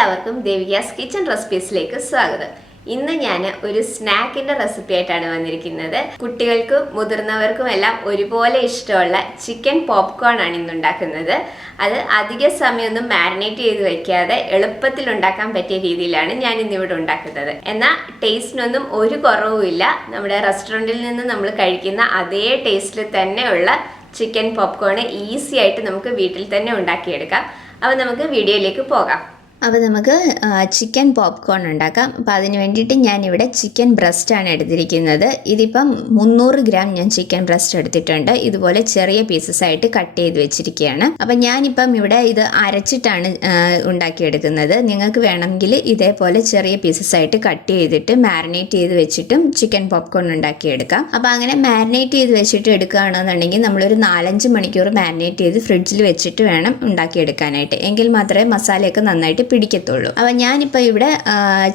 എല്ലാവർക്കും ദേവികാസ് കിച്ചൺ റെസിപ്പീസിലേക്ക് സ്വാഗതം. ഇന്ന് ഞാൻ ഒരു സ്നാക്കിന്റെ റെസിപ്പി ആയിട്ടാണ് വന്നിരിക്കുന്നത്. കുട്ടികൾക്കും മുതിർന്നവർക്കും എല്ലാം ഒരുപോലെ ഇഷ്ടമുള്ള ചിക്കൻ പോപ്കോൺ ആണ് ഇന്ന് ഉണ്ടാക്കുന്നത്. അത് അധിക സമയമൊന്നും മാരിനേറ്റ് ചെയ്ത് വെക്കാതെ എളുപ്പത്തിൽ ഉണ്ടാക്കാൻ പറ്റിയ രീതിയിലാണ് ഞാൻ ഇന്ന് ഇവിടെ ഉണ്ടാക്കുന്നത്. എന്നാൽ ടേസ്റ്റിനൊന്നും ഒരു കുറവുമില്ല നമ്മുടെ റെസ്റ്റോറന്റിൽ നിന്ന് നമ്മൾ കഴിക്കുന്ന അതേ ടേസ്റ്റിൽ തന്നെയുള്ള ചിക്കൻ പോപ്കോൺ ഈസി ആയിട്ട് നമുക്ക് വീട്ടിൽ തന്നെ ഉണ്ടാക്കിയെടുക്കാം. അപ്പോൾ നമുക്ക് വീഡിയോയിലേക്ക് പോകാം. അപ്പോൾ നമുക്ക് ചിക്കൻ പോപ്കോൺ ഉണ്ടാക്കാം. അപ്പോൾ അതിന് വേണ്ടിയിട്ട് ഞാനിവിടെ ചിക്കൻ ബ്രസ്റ്റാണ് എടുത്തിരിക്കുന്നത്. ഇതിപ്പം മുന്നൂറ് ഗ്രാം ഞാൻ ചിക്കൻ ബ്രസ്റ്റ് എടുത്തിട്ടുണ്ട്. ഇതുപോലെ ചെറിയ പീസസ് ആയിട്ട് കട്ട് ചെയ്ത് വെച്ചിരിക്കുകയാണ്. അപ്പം ഞാനിപ്പം ഇവിടെ ഇത് അരച്ചിട്ടാണ് ഉണ്ടാക്കിയെടുക്കുന്നത്. നിങ്ങൾക്ക് വേണമെങ്കിൽ ഇതേപോലെ ചെറിയ പീസസ് ആയിട്ട് കട്ട് ചെയ്തിട്ട് മാരിനേറ്റ് ചെയ്ത് വെച്ചിട്ടും ചിക്കൻ പോപ്കോൺ ഉണ്ടാക്കിയെടുക്കാം. അപ്പോൾ അങ്ങനെ മാരിനേറ്റ് ചെയ്ത് വെച്ചിട്ട് എടുക്കുകയാണെന്നുണ്ടെങ്കിൽ നമ്മളൊരു നാലഞ്ച് മണിക്കൂർ മാരിനേറ്റ് ചെയ്ത് ഫ്രിഡ്ജിൽ വെച്ചിട്ട് വേണം ഉണ്ടാക്കിയെടുക്കാനായിട്ട്. എങ്കിൽ മാത്രമേ മസാലയൊക്കെ നന്നായിട്ട് പിടിക്കത്തുള്ളൂ. അപ്പം ഞാനിപ്പോൾ ഇവിടെ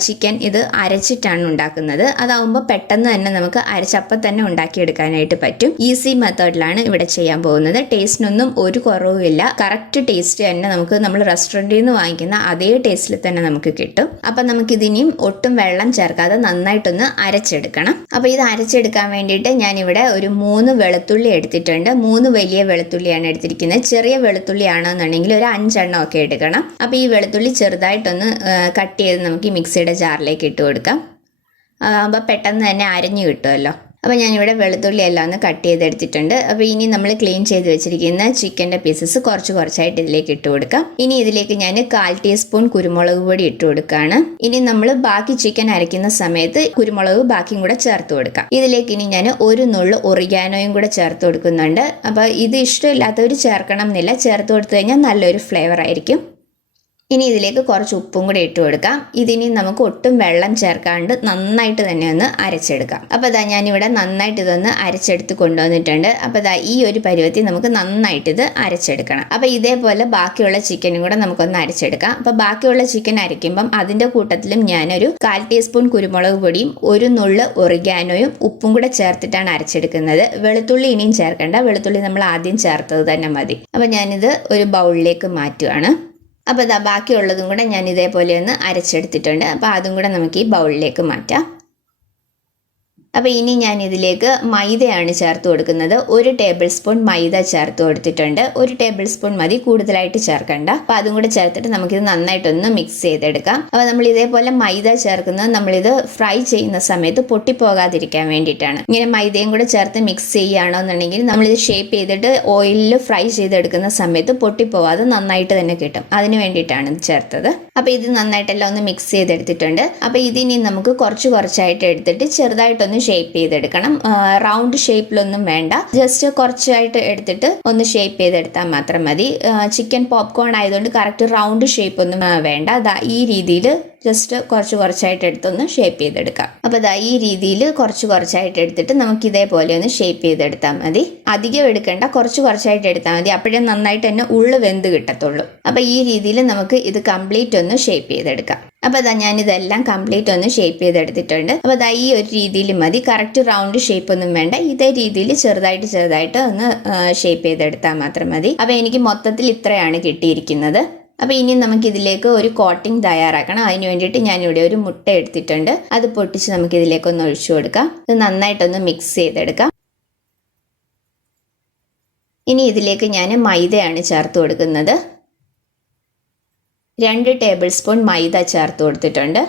ചിക്കൻ ഇത് അരച്ചിട്ടാണ് ഉണ്ടാക്കുന്നത്. അതാവുമ്പോൾ പെട്ടെന്ന് തന്നെ നമുക്ക് അരച്ചപ്പം തന്നെ ഉണ്ടാക്കിയെടുക്കാനായിട്ട് പറ്റും. ഈസി മെത്തേഡിലാണ് ഇവിടെ ചെയ്യാൻ പോകുന്നത്. ടേസ്റ്റിനൊന്നും ഒരു കുറവുമില്ല കറക്റ്റ് ടേസ്റ്റ് തന്നെ നമുക്ക് നമ്മൾ റെസ്റ്റോറന്റിൽ നിന്ന് വാങ്ങിക്കുന്ന അതേ ടേസ്റ്റിൽ തന്നെ നമുക്ക് കിട്ടും. അപ്പം നമുക്കിതിനിയും ഒട്ടും വെള്ളം ചേർക്കാതെ നന്നായിട്ടൊന്ന് അരച്ചെടുക്കണം. അപ്പോൾ ഇത് അരച്ചെടുക്കാൻ വേണ്ടിയിട്ട് ഞാനിവിടെ ഒരു മൂന്ന് വെളുത്തുള്ളി എടുത്തിട്ടുണ്ട്. മൂന്ന് വലിയ വെളുത്തുള്ളിയാണ് എടുത്തിരിക്കുന്നത്. ചെറിയ വെളുത്തുള്ളി ആണെന്നുണ്ടെങ്കിൽ ഒരു അഞ്ചെണ്ണം ഒക്കെ എടുക്കണം. അപ്പോൾ ഈ വെളുത്തുള്ളി ചെറുതായിട്ടൊന്ന് കട്ട് ചെയ്ത് നമുക്ക് ഈ മിക്സിയുടെ ജാറിലേക്ക് ഇട്ട് കൊടുക്കാം. അപ്പോൾ പെട്ടെന്ന് തന്നെ അരഞ്ഞു കിട്ടുമല്ലോ. അപ്പോൾ ഞാനിവിടെ വെളുത്തുള്ളി എല്ലാം ഒന്ന് കട്ട് ചെയ്തെടുത്തിട്ടുണ്ട്. അപ്പോൾ ഇനി നമ്മൾ ക്ലീൻ ചെയ്ത് വെച്ചിരിക്കുന്ന ചിക്കന്റെ പീസസ് കുറച്ച് കുറച്ചായിട്ട് ഇതിലേക്ക് ഇട്ട് കൊടുക്കാം. ഇനി ഇതിലേക്ക് ഞാൻ കാൽ ടീസ്പൂൺ കുരുമുളക് പൊടി ഇട്ട് കൊടുക്കുകയാണ് ഇനി നമ്മൾ ബാക്കി ചിക്കൻ അരയ്ക്കുന്ന സമയത്ത് കുരുമുളക് ബാക്കിയും കൂടെ ചേർത്ത് കൊടുക്കാം. ഇതിലേക്ക് ഇനി ഞാൻ ഒരു നുള്ളു ഒറിഗാനോയും കൂടെ ചേർത്ത് കൊടുക്കുന്നുണ്ട്. അപ്പോൾ ഇത് ഇഷ്ടമില്ലാത്തവർ ചേർക്കണം എന്നില്ല ചേർത്ത് കൊടുത്തു കഴിഞ്ഞാൽ നല്ലൊരു ഫ്ലേവർ ആയിരിക്കും. ഇനി ഇതിലേക്ക് കുറച്ച് ഉപ്പും കൂടി ഇട്ട് കൊടുക്കാം. ഇതിനി നമുക്ക് ഒട്ടും വെള്ളം ചേർക്കാണ്ട് നന്നായിട്ട് തന്നെ ഒന്ന് അരച്ചെടുക്കാം. അപ്പോൾ ഇതാ ഞാനിവിടെ നന്നായിട്ട് ഇതൊന്ന് അരച്ചെടുത്ത് കൊണ്ടുവന്നിട്ടുണ്ട്. അപ്പോൾ ഇതാ ഈ ഒരു പരുവത്തിൽ നമുക്ക് നന്നായിട്ട് ഇത് അരച്ചെടുക്കണം. അപ്പോൾ ഇതേപോലെ ബാക്കിയുള്ള ചിക്കനും കൂടെ നമുക്കൊന്ന് അരച്ചെടുക്കാം. അപ്പോൾ ബാക്കിയുള്ള ചിക്കൻ അരയ്ക്കുമ്പം അതിന്റെ കൂട്ടത്തിലും ഞാനൊരു കാൽ ടീസ്പൂൺ കുരുമുളക് പൊടിയും ഒരു നുള്ള് ഒറിഗാനോയും ഉപ്പും കൂടെ ചേർത്തിട്ടാണ് അരച്ചെടുക്കുന്നത്. വെളുത്തുള്ളി ഇനിയും ചേർക്കേണ്ട. വെളുത്തുള്ളി നമ്മൾ ആദ്യം ചേർത്തത് തന്നെ മതി. അപ്പോൾ ഞാനിത് ഒരു ബൗളിലേക്ക് മാറ്റുകയാണ് അപ്പോൾ ഇതാ ബാക്കിയുള്ളതും കൂടെ ഞാൻ ഇതേപോലെ ഒന്ന് അരച്ചെടുത്തിട്ടുണ്ട്. അപ്പോൾ അതും കൂടെ നമുക്ക് ഈ ബൗളിലേക്ക് മാറ്റാം. അപ്പോൾ ഇനി ഞാൻ ഇതിലേക്ക് മൈദയാണ് ചേർത്ത് കൊടുക്കുന്നത്. ഒരു ടേബിൾ സ്പൂൺ മൈദ ചേർത്ത് കൊടുത്തിട്ടുണ്ട്. ഒരു ടേബിൾ സ്പൂൺ മതി കൂടുതലായിട്ട് ചേർക്കണ്ട. അപ്പോൾ അതും കൂടെ ചേർത്തിട്ട് നമുക്കിത് നന്നായിട്ടൊന്ന് മിക്സ് ചെയ്തെടുക്കാം. അപ്പോൾ നമ്മൾ ഇതേപോലെ മൈദ ചേർക്കുന്നത് നമ്മളിത് ഫ്രൈ ചെയ്യുന്ന സമയത്ത് പൊട്ടിപ്പോകാതിരിക്കാൻ വേണ്ടിയിട്ടാണ്. ഇങ്ങനെ മൈദയും കൂടെ ചേർത്ത് മിക്സ് ചെയ്യുകയാണെന്നുണ്ടെങ്കിൽ നമ്മളിത് ഷേപ്പ് ചെയ്തിട്ട് ഓയിലിൽ ഫ്രൈ ചെയ്തെടുക്കുന്ന സമയത്ത് പൊട്ടിപ്പോവാതെ നന്നായിട്ട് തന്നെ കിട്ടും. അതിന് വേണ്ടിയിട്ടാണ് ചേർത്തത്. അപ്പോൾ ഇത് നന്നായിട്ടെല്ലാം ഒന്ന് മിക്സ് ചെയ്തെടുത്തിട്ടുണ്ട്. അപ്പോൾ ഇതിനി നമുക്ക് കുറച്ച് കുറച്ചായിട്ട് എടുത്തിട്ട് ചെറുതായിട്ടൊന്ന് ഷേപ്പ് ചെയ്തെടുക്കണം. റൗണ്ട് ഷേപ്പിലൊന്നും വേണ്ട. ജസ്റ്റ് കുറച്ചായിട്ട് എടുത്തിട്ട് ഒന്ന് ഷേപ്പ് ചെയ്തെടുത്താൽ മാത്രം മതി. ചിക്കൻ പോപ്കോൺ ആയതുകൊണ്ട് കറക്റ്റ് റൗണ്ട് ഷേപ്പ് ഒന്നും വേണ്ട. ദാ ഈ രീതിയിൽ ജസ്റ്റ് കുറച്ച് കുറച്ചായിട്ട് എടുത്തൊന്ന് ഷേപ്പ് ചെയ്തെടുക്കാം. അപ്പോൾ ദാ ഈ രീതിയിൽ കുറച്ച് കുറച്ചായിട്ട് എടുത്തിട്ട് നമുക്ക് ഇതേപോലെ ഒന്ന് ഷേപ്പ് ചെയ്തെടുത്താൽ മതി. അധികം എടുക്കേണ്ട കുറച്ച് കുറച്ചായിട്ട് എടുത്താൽ മതി. അപ്പോഴേ നന്നായിട്ട് തന്നെ ഉള്ളു വെന്ത് കിട്ടത്തുള്ളൂ. അപ്പോൾ ഈ രീതിയിൽ നമുക്ക് ഇത് കംപ്ലീറ്റ് ഒന്ന് ഷേപ്പ് ചെയ്തെടുക്കാം. അപ്പോൾ അതാ ഞാനിതെല്ലാം കംപ്ലീറ്റ് ഒന്ന് ഷേപ്പ് ചെയ്തെടുത്തിട്ടുണ്ട്. അപ്പോൾ അതാ ഈ ഒരു രീതിയിൽ മതി. കറക്റ്റ് റൗണ്ട് ഷേപ്പ് ഒന്നും വേണ്ട. ഇതേ രീതിയിൽ ചെറുതായിട്ട് ചെറുതായിട്ട് ഒന്ന് ഷേപ്പ് ചെയ്തെടുത്താൽ മാത്രം മതി. അപ്പോൾ എനിക്ക് മൊത്തത്തിൽ ഇത്രയാണ് കിട്ടിയിരിക്കുന്നത്. അപ്പോൾ ഇനി നമുക്ക് ഇതിലേക്ക് ഒരു കോട്ടിംഗ് തയ്യാറാക്കണം. അതിന് വേണ്ടിയിട്ട് ഞാനിവിടെ ഒരു മുട്ട എടുത്തിട്ടുണ്ട്. അത് പൊട്ടിച്ച് നമുക്ക് ഇതിലേക്ക് ഒന്ന് ഒഴിച്ചു കൊടുക്കാം. ഇത് നന്നായിട്ടൊന്ന് മിക്സ് ചെയ്തെടുക്കാം. ഇനി ഇതിലേക്ക് ഞാൻ മൈദയാണ് ചേർത്ത് കൊടുക്കുന്നത്. രണ്ട് ടേബിൾ സ്പൂൺ മൈദ ചേർത്ത് കൊടുത്തിട്ടുണ്ട്.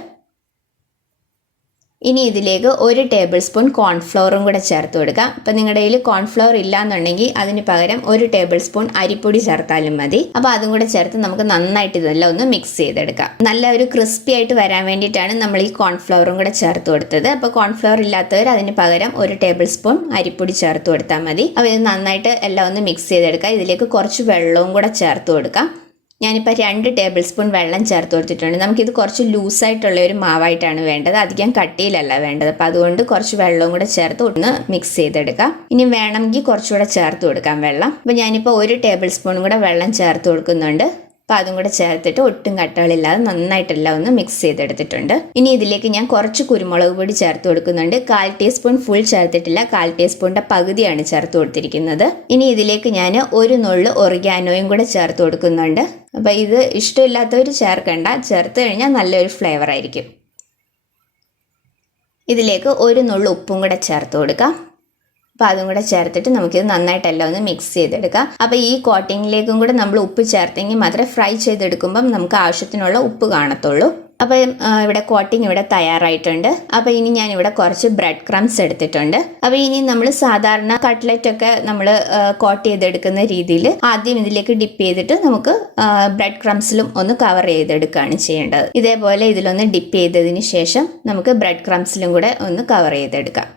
ഇനി ഇതിലേക്ക് ഒരു ടേബിൾ സ്പൂൺ കോൺഫ്ലവറും കൂടെ ചേർത്ത് കൊടുക്കാം. ഇപ്പം നിങ്ങളുടെ കയ്യിൽ കോൺഫ്ലവർ ഇല്ലാന്നുണ്ടെങ്കിൽ അതിന് പകരം ഒരു ടേബിൾ സ്പൂൺ അരിപ്പൊടി ചേർത്താലും മതി. അപ്പോൾ അതും കൂടെ ചേർത്ത് നമുക്ക് നന്നായിട്ട് ഇതെല്ലാം ഒന്ന് മിക്സ് ചെയ്തെടുക്കാം. നല്ല ഒരു ക്രിസ്പി ആയിട്ട് വരാൻ വേണ്ടിയിട്ടാണ് നമ്മൾ ഈ കോൺഫ്ലവറും കൂടെ ചേർത്ത് കൊടുത്തത്. അപ്പോൾ കോൺഫ്ലവർ ഇല്ലാത്തവർ അതിന് പകരം ഒരു ടേബിൾ സ്പൂൺ അരിപ്പൊടി ചേർത്ത് കൊടുത്താൽ മതി. അപ്പോൾ ഇത് നന്നായിട്ട് എല്ലാം ഒന്ന് മിക്സ് ചെയ്തെടുക്കാം. ഇതിലേക്ക് കുറച്ച് വെള്ളവും കൂടെ ചേർത്ത് കൊടുക്കാം. ഞാനിപ്പോൾ രണ്ട് ടേബിൾ സ്പൂൺ വെള്ളം ചേർത്ത് കൊടുത്തിട്ടുണ്ട്. നമുക്കിത് കുറച്ച് ലൂസായിട്ടുള്ള ഒരു മാവായിട്ടാണ് വേണ്ടത്. അധികം കട്ടിയിലല്ല വേണ്ടത്. അപ്പോൾ അതുകൊണ്ട് കുറച്ച് വെള്ളവും കൂടെ ചേർത്ത് ഒന്ന് മിക്സ് ചെയ്തെടുക്കാം. ഇനി വേണമെങ്കിൽ കുറച്ചുകൂടെ ചേർത്ത് കൊടുക്കാം വെള്ളം. അപ്പോൾ ഞാനിപ്പോൾ ഒരു ടേബിൾ സ്പൂണും കൂടെ വെള്ളം ചേർത്ത് കൊടുക്കുന്നുണ്ട്. അപ്പോൾ അതും കൂടെ ചേർത്തിട്ട് ഒട്ടും കട്ടകളില്ലാതെ നന്നായിട്ടെല്ലാം ഒന്ന് മിക്സ് ചെയ്തെടുത്തിട്ടുണ്ട്. ഇനി ഇതിലേക്ക് ഞാൻ കുറച്ച് കുരുമുളക് പൊടി ചേർത്ത് കൊടുക്കുന്നുണ്ട്. കാൽ ടീസ്പൂൺ ഫുൾ ചേർത്തിട്ടില്ല. കാൽ ടീസ്പൂണിന്റെ പകുതിയാണ് ചേർത്ത് കൊടുത്തിരിക്കുന്നത്. ഇനി ഇതിലേക്ക് ഞാൻ ഒരു നുള്ളു ഒറിഗാനോയും കൂടെ ചേർത്ത് കൊടുക്കുന്നുണ്ട്. അപ്പോൾ ഇത് ഇഷ്ടമില്ലാത്തവർ ചേർക്കണ്ട. ചേർത്ത് കഴിഞ്ഞാൽ നല്ലൊരു ഫ്ലേവർ ആയിരിക്കും. ഇതിലേക്ക് ഒരു നുള്ളു ഉപ്പും കൂടെ ചേർത്ത് കൊടുക്കാം. അപ്പോൾ അതും കൂടെ ചേർത്തിട്ട് നമുക്കിത് നന്നായിട്ടെല്ലാം ഒന്ന് മിക്സ് ചെയ്തെടുക്കാം. അപ്പോൾ ഈ കോട്ടിങ്ങിലേക്കും കൂടെ നമ്മൾ ഉപ്പ് ചേർത്തെങ്കിൽ മാത്രമേ ഫ്രൈ ചെയ്തെടുക്കുമ്പം നമുക്ക് ആവശ്യത്തിനുള്ള ഉപ്പ് കാണത്തുള്ളൂ. അപ്പോൾ ഇവിടെ കോട്ടിങ് ഇവിടെ തയ്യാറായിട്ടുണ്ട്. അപ്പോൾ ഇനി ഞാൻ ഇവിടെ കുറച്ച് ബ്രെഡ് ക്രംസ് എടുത്തിട്ടുണ്ട്. അപ്പോൾ ഇനി നമ്മൾ സാധാരണ കട്ട്ലറ്റ് ഒക്കെ നമ്മൾ കോട്ട് ചെയ്തെടുക്കുന്ന രീതിയിൽ ആദ്യം ഇതിലേക്ക് ഡിപ്പ് ചെയ്തിട്ട് നമുക്ക് ബ്രെഡ് ക്രംസിലും ഒന്ന് കവർ ചെയ്തെടുക്കുകയാണ് ചെയ്യേണ്ടത്. ഇതേപോലെ ഇതിലൊന്ന് ഡിപ്പ് ചെയ്തതിന് ശേഷം നമുക്ക് ബ്രെഡ് ക്രംസിലും കൂടെ ഒന്ന് കവർ ചെയ്തെടുക്കാം.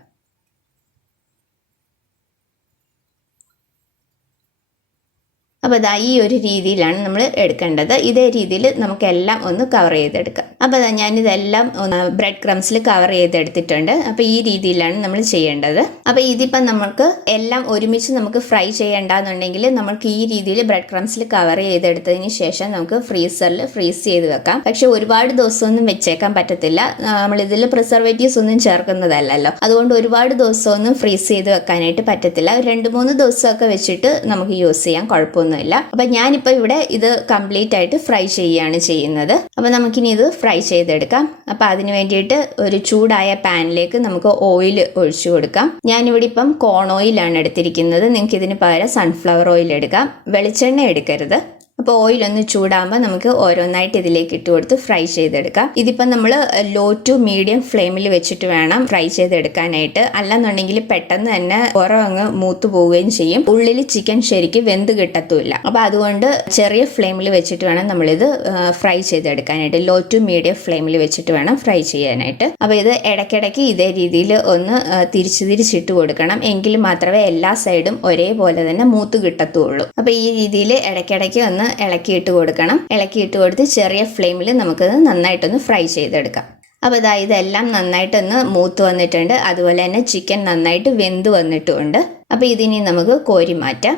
അപ്പോൾ അതാ ഈ ഒരു രീതിയിലാണ് നമ്മൾ എടുക്കേണ്ടത്. ഇതേ രീതിയിൽ നമുക്കെല്ലാം ഒന്ന് കവർ ചെയ്തെടുക്കാം. അപ്പോൾ അതാ ഞാനിതെല്ലാം ഒന്ന് ബ്രെഡ് ക്രംസിൽ കവർ ചെയ്തെടുത്തിട്ടുണ്ട്. അപ്പോൾ ഈ രീതിയിലാണ് നമ്മൾ ചെയ്യേണ്ടത്. അപ്പോൾ ഇതിപ്പം നമുക്ക് എല്ലാം ഒരുമിച്ച് നമുക്ക് ഫ്രൈ ചെയ്യേണ്ടെന്നുണ്ടെങ്കിൽ നമുക്ക് ഈ രീതിയിൽ ബ്രെഡ് ക്രംസിൽ കവർ ചെയ്തെടുത്തതിന് ശേഷം നമുക്ക് ഫ്രീസറിൽ ഫ്രീസ് ചെയ്ത് വെക്കാം. പക്ഷെ ഒരുപാട് ദിവസമൊന്നും വെച്ചേക്കാൻ പറ്റത്തില്ല. നമ്മളിതിൽ പ്രിസർവേറ്റീവ്സ് ഒന്നും ചേർക്കുന്നതല്ലല്ലോ. അതുകൊണ്ട് ഒരുപാട് ദിവസമൊന്നും ഫ്രീസ് ചെയ്ത് വെക്കാനായിട്ട് പറ്റത്തില്ല. രണ്ട് മൂന്ന് ദിവസമൊക്കെ വെച്ചിട്ട് നമുക്ക് യൂസ് ചെയ്യാം. കുഴപ്പമൊന്നുമില്ല അപ്പം ഞാനിപ്പോൾ ഇവിടെ ഇത് കംപ്ലീറ്റ് ആയിട്ട് ഫ്രൈ ചെയ്യുകയാണ് ചെയ്യുന്നത്. അപ്പോൾ നമുക്കിനി ഇത് ഫ്രൈ ചെയ്തെടുക്കാം. അപ്പം അതിന് വേണ്ടിയിട്ട് ഒരു ചൂടായ പാനിലേക്ക് നമുക്ക് ഓയിൽ ഒഴിച്ചു കൊടുക്കാം. ഞാനിവിടെ ഇപ്പം കോൺ ഓയിലാണ് എടുത്തിരിക്കുന്നത്. നിങ്ങൾക്ക് ഇതിന് പകരം സൺഫ്ലവർ ഓയിൽ എടുക്കാം. വെളിച്ചെണ്ണ എടുക്കരുത്. അപ്പോൾ ഓയിൽ ഒന്ന് ചൂടാകുമ്പോൾ നമുക്ക് ഓരോന്നായിട്ട് ഇതിലേക്ക് ഇട്ട് കൊടുത്ത് ഫ്രൈ ചെയ്തെടുക്കാം. ഇതിപ്പോൾ നമ്മൾ ലോ ടു മീഡിയം ഫ്ലെയിമിൽ വെച്ചിട്ട് വേണം ഫ്രൈ ചെയ്തെടുക്കാനായിട്ട്. അല്ലെന്നുണ്ടെങ്കിൽ പെട്ടെന്ന് തന്നെ പുറം അങ്ങ് മൂത്ത് പോവുകയും ചെയ്യും. ഉള്ളിൽ ചിക്കൻ ശരിക്ക് വെന്ത് കിട്ടത്തുമില്ല. അപ്പോൾ അതുകൊണ്ട് ചെറിയ ഫ്ലെയിമിൽ വെച്ചിട്ട് വേണം നമ്മളിത് ഫ്രൈ ചെയ്തെടുക്കാനായിട്ട്. ലോ ടു മീഡിയം ഫ്ലെയിമിൽ വെച്ചിട്ട് വേണം ഫ്രൈ ചെയ്യാനായിട്ട്. അപ്പോൾ ഇത് ഇടയ്ക്കിടയ്ക്ക് ഇതേ രീതിയിൽ ഒന്ന് തിരിച്ച് തിരിച്ചിട്ട് കൊടുക്കണം. എങ്കിൽ മാത്രമേ എല്ലാ സൈഡും ഒരേപോലെ തന്നെ മൂത്ത് കിട്ടത്തുള്ളൂ. അപ്പോൾ ഈ രീതിയിൽ ഇടയ്ക്കിടയ്ക്ക് ഒന്ന് ഇളക്കിയിട്ട് കൊടുക്കണം. ഇളക്കിയിട്ട് കൊടുത്ത് ചെറിയ ഫ്ലെയിമിൽ നമുക്കത് നന്നായിട്ടൊന്ന് ഫ്രൈ ചെയ്തെടുക്കാം. അപ്പോൾ ഇതാ ഇതെല്ലാം നന്നായിട്ടൊന്ന് മൂത്ത് വന്നിട്ടുണ്ട്. അതുപോലെ തന്നെ ചിക്കൻ നന്നായിട്ട് വെന്ത് വന്നിട്ടുമുണ്ട് അപ്പോൾ ഇതിനി നമുക്ക് കോരി മാറ്റാം.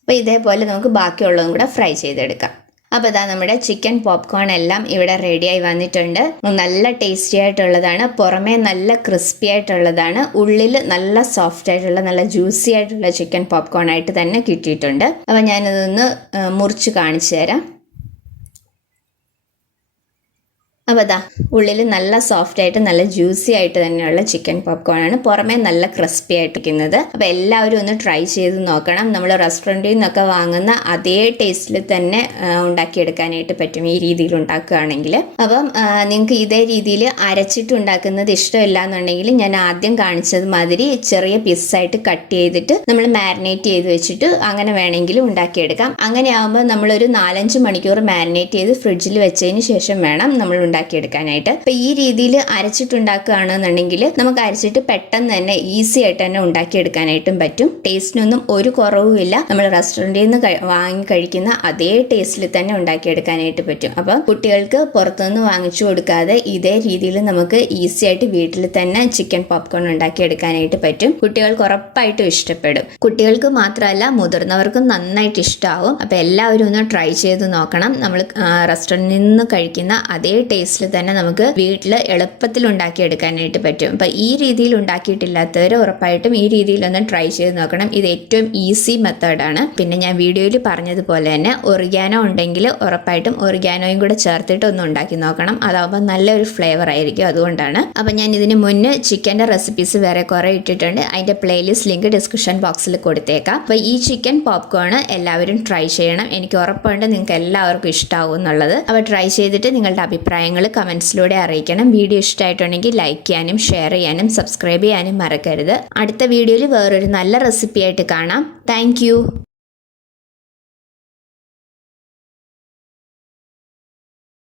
അപ്പോൾ ഇതേപോലെ നമുക്ക് ബാക്കിയുള്ളതും കൂടെ ഫ്രൈ ചെയ്തെടുക്കാം. അപ്പോൾ ഇതാ നമ്മുടെ ചിക്കൻ പോപ്കോൺ എല്ലാം ഇവിടെ റെഡിയായി വന്നിട്ടുണ്ട്. നല്ല ടേസ്റ്റി ആയിട്ടുള്ളതാണ്. പുറമേ നല്ല ക്രിസ്പി ആയിട്ടുള്ളതാണ്. ഉള്ളിൽ നല്ല സോഫ്റ്റ് ആയിട്ടുള്ള നല്ല ജ്യൂസി ആയിട്ടുള്ള ചിക്കൻ പോപ്കോൺ ആയിട്ട് തന്നെ കിട്ടിയിട്ടുണ്ട്. അപ്പോൾ ഞാനിതൊന്ന് മുറിച്ച് കാണിച്ചു തരാം. അപ്പോൾ അതാ ഉള്ളിൽ നല്ല സോഫ്റ്റ് ആയിട്ട് നല്ല ജ്യൂസി ആയിട്ട് തന്നെയുള്ള ചിക്കൻ പോപ്കോൺ ആണ് പുറമേ നല്ല ക്രിസ്പി ആയിട്ടിരിക്കുന്നത് അപ്പോൾ എല്ലാവരും ഒന്ന് ട്രൈ ചെയ്ത് നോക്കണം. നമ്മൾ റെസ്റ്റോറന്റിൽ നിന്നൊക്കെ വാങ്ങുന്ന അതേ ടേസ്റ്റിൽ തന്നെ ഉണ്ടാക്കിയെടുക്കാനായിട്ട് പറ്റും ഈ രീതിയിൽ ഉണ്ടാക്കുകയാണെങ്കിൽ അപ്പം നിങ്ങൾക്ക് ഇതേ രീതിയിൽ അരച്ചിട്ട് ഉണ്ടാക്കുന്നത് ഇഷ്ടമില്ല എന്നുണ്ടെങ്കിൽ ഞാൻ ആദ്യം കാണിച്ചത് മാതിരി ചെറിയ പീസായിട്ട് കട്ട് ചെയ്തിട്ട് നമ്മൾ മാരിനേറ്റ് ചെയ്ത് വെച്ചിട്ട് അങ്ങനെ വേണമെങ്കിൽ ഉണ്ടാക്കിയെടുക്കാം. അങ്ങനെ ആകുമ്പോൾ നമ്മളൊരു നാലഞ്ച് മണിക്കൂർ മാരിനേറ്റ് ചെയ്ത് ഫ്രിഡ്ജിൽ വെച്ചതിന് ശേഷം വേണം നമ്മൾ ഉണ്ടാക്കിയെടുക്കാനായിട്ട്. അപ്പൊ ഈ രീതിയിൽ അരച്ചിട്ടുണ്ടാക്കുകയാണെന്നുണ്ടെങ്കിൽ നമുക്ക് അരച്ചിട്ട് പെട്ടെന്ന് തന്നെ ഈസി ആയിട്ട് തന്നെ ഉണ്ടാക്കിയെടുക്കാനായിട്ടും പറ്റും. ടേസ്റ്റിനൊന്നും ഒരു കുറവുമില്ല നമ്മൾ റെസ്റ്റോറന്റിൽ നിന്ന് വാങ്ങി കഴിക്കുന്ന അതേ ടേസ്റ്റിൽ തന്നെ ഉണ്ടാക്കിയെടുക്കാനായിട്ട് പറ്റും. അപ്പം കുട്ടികൾക്ക് പുറത്തുനിന്ന് വാങ്ങിച്ചു കൊടുക്കാതെ ഇതേ രീതിയിൽ നമുക്ക് ഈസി ആയിട്ട് വീട്ടിൽ തന്നെ ചിക്കൻ പോപ്കോൺ ഉണ്ടാക്കിയെടുക്കാനായിട്ട് പറ്റും. കുട്ടികൾക്ക് ഉറപ്പായിട്ടും ഇഷ്ടപ്പെടും. കുട്ടികൾക്ക് മാത്രമല്ല മുതിർന്നവർക്കും നന്നായിട്ട് ഇഷ്ടമാവും അപ്പം എല്ലാവരും ഒന്ന് ട്രൈ ചെയ്ത് നോക്കണം. നമ്മൾ റെസ്റ്റോറന്റിൽ നിന്ന് കഴിക്കുന്ന അതേ ടേസ്റ്റിൽ തന്നെ നമുക്ക് വീട്ടിൽ എളുപ്പത്തിൽ ഉണ്ടാക്കിയെടുക്കാനായിട്ട് പറ്റും. അപ്പം ഈ രീതിയിൽ ഉണ്ടാക്കിയിട്ടില്ലാത്തവർ ഉറപ്പായിട്ടും ഈ രീതിയിലൊന്ന് ട്രൈ ചെയ്ത് നോക്കണം. ഇത് ഏറ്റവും ഈസി മെത്തേഡാണ് പിന്നെ ഞാൻ വീഡിയോയിൽ പറഞ്ഞതുപോലെ തന്നെ ഒറിഗാനോ ഉണ്ടെങ്കിൽ ഉറപ്പായിട്ടും ഒറിഗാനോയും കൂടെ ചേർത്തിട്ട് ഒന്ന് ഉണ്ടാക്കി നോക്കണം. അതാവുമ്പോൾ നല്ലൊരു ഫ്ലേവർ ആയിരിക്കും അതുകൊണ്ടാണ്. അപ്പം ഞാൻ ഇതിന് മുന്നേ ചിക്കന്റെ റെസിപ്പീസ് വേറെ കുറേ ഇട്ടിട്ടുണ്ട്. അതിന്റെ പ്ലേലിസ്റ്റ് ലിങ്ക് ഡിസ്ക്രിപ്ഷൻ ബോക്സിൽ കൊടുത്തേക്കാം. അപ്പോൾ ഈ ചിക്കൻ പോപ്കോൺ എല്ലാവരും ട്രൈ ചെയ്യണം. എനിക്ക് ഉറപ്പുണ്ട് നിങ്ങൾക്ക് എല്ലാവർക്കും ഇഷ്ടമാവും എന്നുള്ളത്. അപ്പോൾ ട്രൈ ചെയ്തിട്ട് നിങ്ങളുടെ അഭിപ്രായങ്ങൾ കമൻസിലൂടെ അറിയിക്കണം. വീഡിയോ ഇഷ്ടമായിട്ടുണ്ടെങ്കിൽ ലൈക്ക് ചെയ്യാനും ഷെയർ ചെയ്യാനും സബ്സ്ക്രൈബ് ചെയ്യാനും മറക്കരുത്. അടുത്ത വീഡിയോയിൽ വേറൊരു നല്ല റെസിപ്പി ആയിട്ട് കാണാം. താങ്ക്